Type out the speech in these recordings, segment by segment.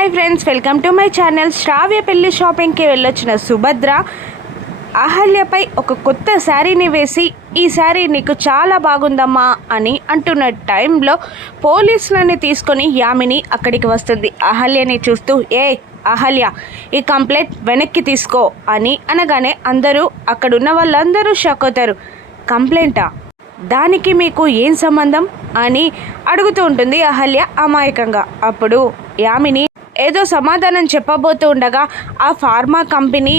Hi friends welcome to my channel Shravya పెళ్ళి షాపింగ్కి వెళ్ళొచ్చిన సుభద్ర అహల్యపై ఒక కొత్త శారీని వేసి ఈ శారీ నీకు చాలా బాగుందమ్మా అని అంటున్న టైంలో పోలీసులని తీసుకొని యామిని అక్కడికి వస్తుంది. అహల్యని చూస్తూ ఏ అహల్య ఈ కంప్లైంట్ వెనక్కి తీసుకో అని అనగానే అందరూ అక్కడున్న వాళ్ళందరూ షాక్ అవుతారు. కంప్లైంటా? దానికి మీకు ఏం సంబంధం? అని అడుగుతూ ఉంటుంది అహల్య అమాయకంగా. అప్పుడు యామిని ఏదో సమాధానం చెప్పబోతూ ఉండగా ఆ ఫార్మా కంపెనీ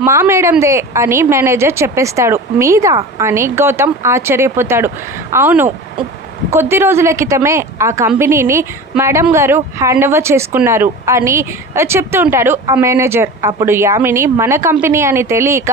మా మేడందే అని మేనేజర్ చెప్పేస్తాడు. మీద? అని గౌతమ్ ఆశ్చర్యపోతాడు. అవును కొద్ది రోజుల క్రితమే ఆ కంపెనీని మేడం గారు హ్యాండ్ ఓవర్ చేసుకున్నారు అని చెప్తూ ఉంటాడు ఆ మేనేజర్. అప్పుడు యామిని మన కంపెనీ అని తెలియక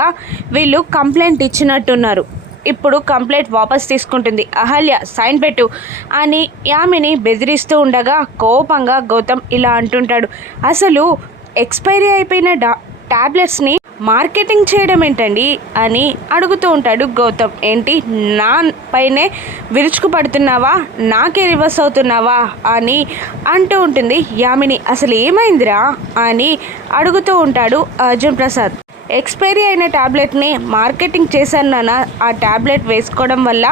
వీళ్ళు కంప్లైంట్ ఇచ్చినట్టున్నారు. ఇప్పుడు కంప్లైంట్ వాపస్ తీసుకుంటుంది. అహల్య సైన్ పెట్టు. అని యామిని బెదిరిస్తూ ఉండగా కోపంగా గౌతమ్ ఇలా అంటుంటాడు. అసలు ఎక్స్పైరీ అయిపోయిన డా టాబ్లెట్స్ని మార్కెటింగ్ చేయడం ఏంటండి? అని అడుగుతూ ఉంటాడు గౌతమ్. ఏంటి నా పైనే విరుచుకు పడుతున్నావా నాకే రివర్స్ అవుతున్నావా? అని అంటూ ఉంటుంది యామిని. అసలు ఏమైందిరా? అని అడుగుతూ ఉంటాడు అర్జున్ ప్రసాద్. ఎక్స్పైరీ అయిన ట్యాబ్లెట్ని మార్కెటింగ్ చేశాను నాన్న. ఆ ట్యాబ్లెట్ వేసుకోవడం వల్ల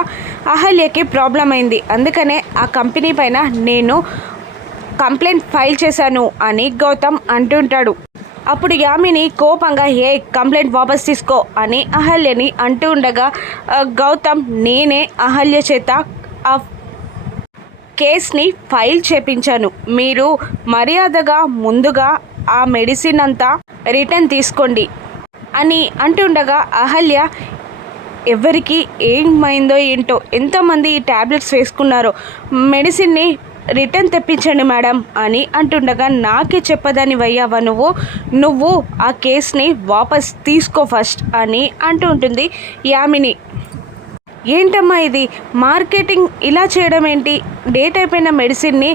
అహల్యకి ప్రాబ్లం అయింది. అందుకనే ఆ కంపెనీ పైన నేను కంప్లైంట్ ఫైల్ చేశాను అని గౌతమ్ అంటుంటాడు. అప్పుడు యామిని కోపంగా ఏ కంప్లైంట్ వాపస్ తీసుకో అని అహల్యని అంటూ ఉండగా "ఆ, గౌతమ్ నేనే అహల్య చేత ఆ కేస్ని ఫైల్ చేపించాను. మీరు మర్యాదగా ముందుగా ఆ మెడిసిన్ అంతా రిటర్న్ తీసుకోండి. అని అంటుండగా అహల్య ఎవరికి ఏమైందో ఏంటో ఎంతమంది ఈ ట్యాబ్లెట్స్ వేసుకున్నారో మెడిసిన్ని రిటర్న్ తెప్పించండి మేడం అని అంటుండగా నాకే చెప్పదని వయ్యావా నువ్వు? నువ్వు ఆ కేస్ని వాపస్ తీసుకో ఫస్ట్ అని అంటూ ఉంటుంది యామిని. ఏంటమ్మా ఇది? మార్కెటింగ్ ఇలా చేయడం ఏంటి? డేట్ అయిపోయిన మెడిసిన్ని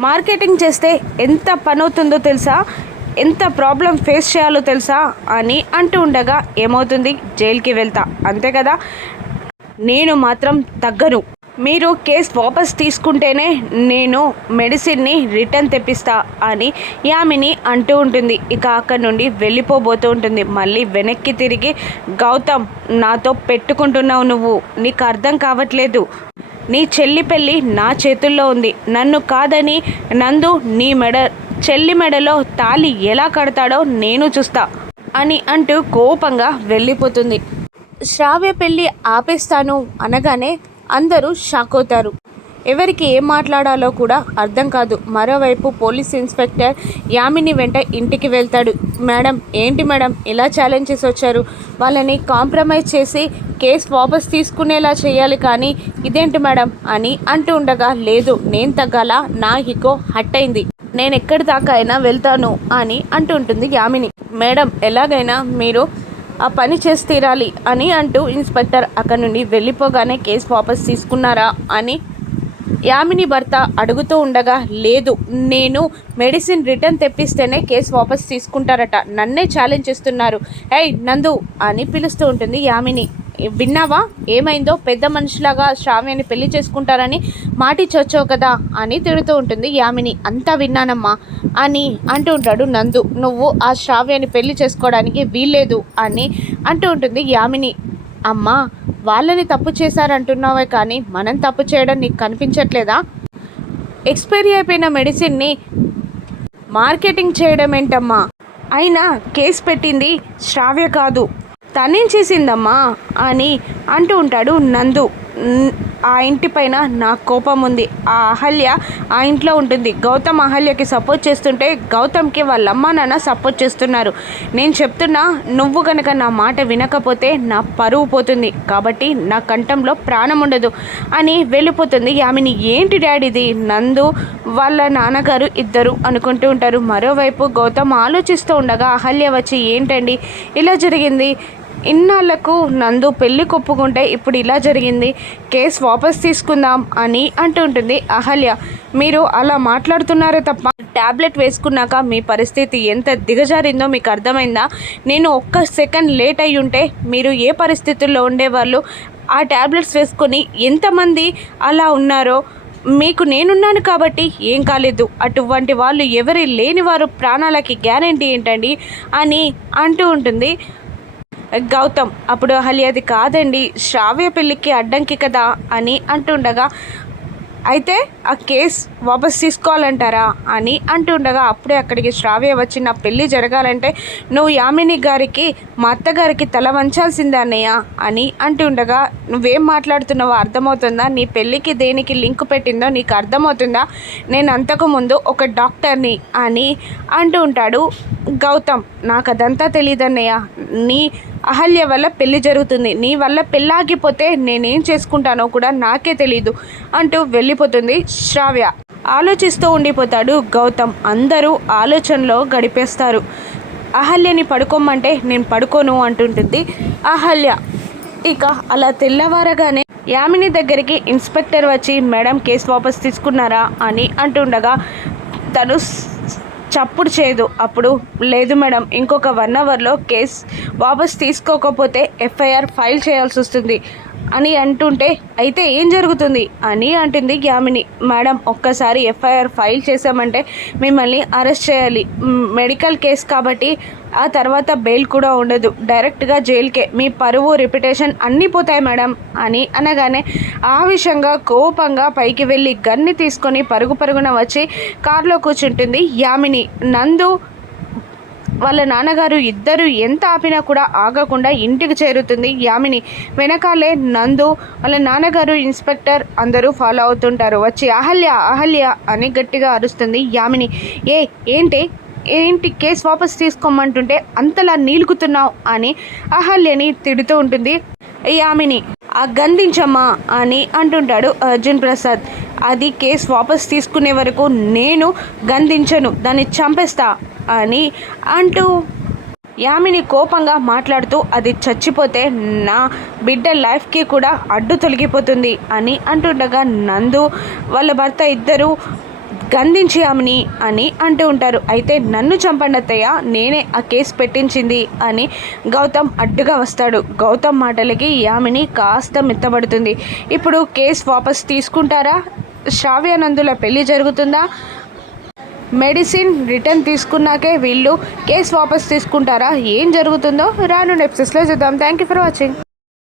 మార్కెటింగ్ చేస్తే ఎంత పని అవుతుందో తెలుసా? ఎంత ప్రాబ్లం ఫేస్ చేయాలో తెలుసా అని అంటూ ఉండగా ఏమవుతుంది? జైలుకి వెళ్తా. అంతే కదా? నేను మాత్రం తగ్గను. మీరు కేసు వాపస్ తీసుకుంటేనే నేను మెడిసిన్ని రిటర్న్ తెప్పిస్తా అని యామిని అంటూ ఉంటుంది. ఇక అక్కడి నుండి వెళ్ళిపోబోతూ ఉంటుంది. మళ్ళీ వెనక్కి తిరిగి గౌతమ్ నాతో పెట్టుకుంటున్నావు నువ్వు. నీకు అర్థం కావట్లేదు. నీ చెల్లి పెళ్ళి నా చేతుల్లో ఉంది. నన్ను కాదని నందు నీ మెడ చెల్లి మెడలో తాళి ఎలా కడతాడో నేను చూస్తా అని అంటూ కోపంగా వెళ్ళిపోతుంది. శ్రావ్య పెళ్ళి ఆపేస్తాను అనగానే అందరూ షాక్ అవుతారు. ఎవరికి ఏం మాట్లాడాలో కూడా అర్థం కాదు. మరోవైపు పోలీస్ ఇన్స్పెక్టర్ యామిని వెంట ఇంటికి వెళ్తాడు. మేడం ఏంటి మేడం? ఇలా ఛాలెంజెస్ వచ్చారు? వాళ్ళని కాంప్రమైజ్ చేసి కేసు వాపస్ తీసుకునేలా చేయాలి కానీ ఇదేంటి మేడం? అని అంటూ ఉండగా లేదు నేను తగ్గాల? నా హికో హట్ అయింది. నేను ఎక్కడి దాకా అయినా వెళ్తాను అని అంటుంటుంది యామిని. మేడం ఎలాగైనా మీరు ఆ పని చేసి తీరాలి అని అంటూ ఇన్స్పెక్టర్ అక్కడి నుండి వెళ్ళిపోగానే కేసు వాపస్ తీసుకున్నారా అని యామిని భర్త అడుగుతూ ఉండగా లేదు నేను మెడిసిన్ రిటర్న్ తెప్పిస్తేనే కేసు వాపస్ తీసుకుంటారట. నన్నే ఛాలెంజ్ చేస్తున్నారు. ఏయ్ నందు అని పిలుస్తూ ఉంటుంది యామిని. విన్నావా? ఏమైందో? పెద్ద మనిషిలాగా శ్రావ్యాన్ని పెళ్ళి చేసుకుంటారని మాటిచ్చొచ్చావు కదా అని తిడుతూ ఉంటుంది యామిని. అంతా విన్నానమ్మా అని అంటూ ఉంటాడు నందు. నువ్వు ఆ శ్రావ్యాన్ని పెళ్ళి చేసుకోవడానికి వీల్లేదు అని అంటూ ఉంటుంది యామిని. అమ్మా వాళ్ళని తప్పు చేశారంటున్నావే కానీ మనం తప్పు చేయడం నీకు కనిపించట్లేదా? ఎక్స్పైరీ అయిపోయిన మెడిసిన్ని మార్కెటింగ్ చేయడం ఏంటమ్మా అయినా కేసు పెట్టింది శ్రావ్య కాదు. తనేం చేసిందమ్మా అని అంటూ ఉంటాడు నందు. ఆ ఇంటి పైన కోపం ఉంది. ఆ అహల్య ఆ ఇంట్లో ఉంటుంది. గౌతమ్ అహల్యకి సపోర్ట్ చేస్తుంటే గౌతమ్కి వాళ్ళ అమ్మ నాన్న సపోర్ట్ చేస్తున్నారు. నేను చెప్తున్నా నువ్వు కనుక నా మాట వినకపోతే నా పరువు పోతుంది. కాబట్టి నా కంఠంలో ప్రాణం ఉండదు అని వెళ్ళిపోతుంది ఆమెని ఏంటి డాడీది నందు వాళ్ళ నాన్నగారు ఇద్దరు అనుకుంటూ ఉంటారు. మరోవైపు గౌతమ్ ఆలోచిస్తూ ఉండగా అహల్య వచ్చి ఏంటండి? ఇలా జరిగింది? ఇన్నాళ్ళకు నందు పెళ్ళి కొప్పుకుంటే ఇప్పుడు ఇలా జరిగింది. కేసు వాపస్ తీసుకుందాం అని అంటుంటుంది అహల్య. మీరు అలా మాట్లాడుతున్నారే తప్ప. ట్యాబ్లెట్ వేసుకున్నాక మీ పరిస్థితి ఎంత దిగజారిందో మీకు అర్థమైందా? నేను ఒక్క సెకండ్ లేట్ అయి ఉంటే మీరు ఏ పరిస్థితుల్లో ఉండేవాళ్ళు? ఆ ట్యాబ్లెట్స్ వేసుకొని ఎంతమంది అలా ఉన్నారో? మీకు నేనున్నాను కాబట్టి ఏం కాలేదు. అటువంటి వాళ్ళు ఎవరి లేని వారు ప్రాణాలకి గ్యారంటీ ఏంటండి? అని అంటూ ఉంటుంది గౌతమ్ అప్పుడు హలి అది కాదండి శ్రావ్య పెళ్ళికి అడ్డంకి కదా అని అంటుండగా అయితే ఆ కేస్ వాపస్ తీసుకోవాలంటారా? అని అంటుండగా అప్పుడే అక్కడికి శ్రావ్య వచ్చి నా పెళ్ళి జరగాలంటే నువ్వు యామిని గారికి మా అత్తగారికి తల వంచాల్సిందే అన్నయ్య అని అంటుండగా నువ్వేం మాట్లాడుతున్నావో అర్థమవుతుందా? నీ పెళ్ళికి దేనికి లింక్ పెట్టిందో నీకు అర్థమవుతుందా? నేను అంతకుముందు ఒక డాక్టర్ని అని అంటూ ఉంటాడు గౌతమ్. నాకు అదంతా తెలియదన్నయ్య నీ అహల్య వల్ల పెళ్ళి జరుగుతుంది. నీ వల్ల పెళ్ళాగిపోతే నేనేం చేసుకుంటానో కూడా నాకే తెలీదు అంటూ వెళ్ళిపోతుంది శ్రావ్య. ఆలోచిస్తూ ఉండిపోతాడు గౌతమ్. అందరూ ఆలోచనలో గడిపేస్తారు. అహల్యని పడుకోమంటే నేను పడుకోను అంటుంటుంది అహల్య. ఇక అలా తెల్లవారగానే యామిని దగ్గరికి ఇన్స్పెక్టర్ వచ్చి మేడం కేసు వాపస్ తీసుకున్నారా? అని అంటుండగా తను తప్పుడు చేయదు. అప్పుడు లేదు మేడం ఇంకొక వన్ అవర్లో కేస్ వాపస్ తీసుకోకపోతే ఎఫ్ఐఆర్ ఫైల్ చేయాల్సి వస్తుంది అని అంటుంటే అయితే ఏం జరుగుతుంది? అని అంటుంది యామిని. మేడం ఒక్కసారి ఎఫ్ఐఆర్ ఫైల్ చేసామంటే మిమ్మల్ని అరెస్ట్ చేయాలి. మెడికల్ కేస్ కాబట్టి ఆ తర్వాత బెయిల్ కూడా ఉండదు. డైరెక్ట్గా జైలుకే. మీ పరువు రిప్యుటేషన్ అన్నీ పోతాయి మేడం అని అనగానే ఆవేశంగా కోపంగా పైకి వెళ్ళి గన్ని తీసుకొని పరుగు పరుగున వచ్చి కారులో కూర్చుంటుంది యామిని. నందు వాళ్ళ నాన్నగారు ఇద్దరు ఎంత ఆపినా కూడా ఆగకుండా ఇంటికి చేరుతుంది యామిని. వెనకాలే నందు వాళ్ళ నాన్నగారు ఇన్స్పెక్టర్ అందరూ ఫాలో అవుతుంటారు. వచ్చి అహల్య అహల్య అని గట్టిగా అరుస్తుంది యామిని. ఏ ఏంటి? ఏంటి కేసు వాపస్ తీసుకోమంటుంటే అంతలా నీలుకుతున్నావు అని అహల్యని తిడుతూ ఉంటుంది యామిని. ఆ గంధించమ్మా అని అంటుంటాడు అర్జున్ ప్రసాద్. అది కేసు వాపస్ తీసుకునే వరకు నేను గంధించను. దాన్ని చంపేస్తా. అని అంటూ యామిని కోపంగా మాట్లాడుతూ అది చచ్చిపోతే నా బిడ్డ లైఫ్కి కూడా అడ్డు తొలగిపోతుంది అని అంటుండగా నందు వాళ్ళ భర్త ఇద్దరు గంధించి యామిని అని అంటూ ఉంటారు. అయితే నన్ను చంపండి అత్తయ్య నేనే ఆ కేసు పెట్టించింది అని గౌతమ్ అడ్డుగా వస్తాడు. గౌతమ్ మాటలకి యామిని కాస్త మెత్తబడుతుంది. ఇప్పుడు కేసు వాపస్ తీసుకుంటారా? శ్రావ్యానందుల పెళ్ళి జరుగుతుందా? మెడిసిన్ రిటర్న్ తీసుకున్నాకే వీళ్ళు కేసు వాపస్ తీసుకుంటారా? ఏం జరుగుతుందో రాను ఎపిసోడ్స్లో చూద్దాం. Thank you for watching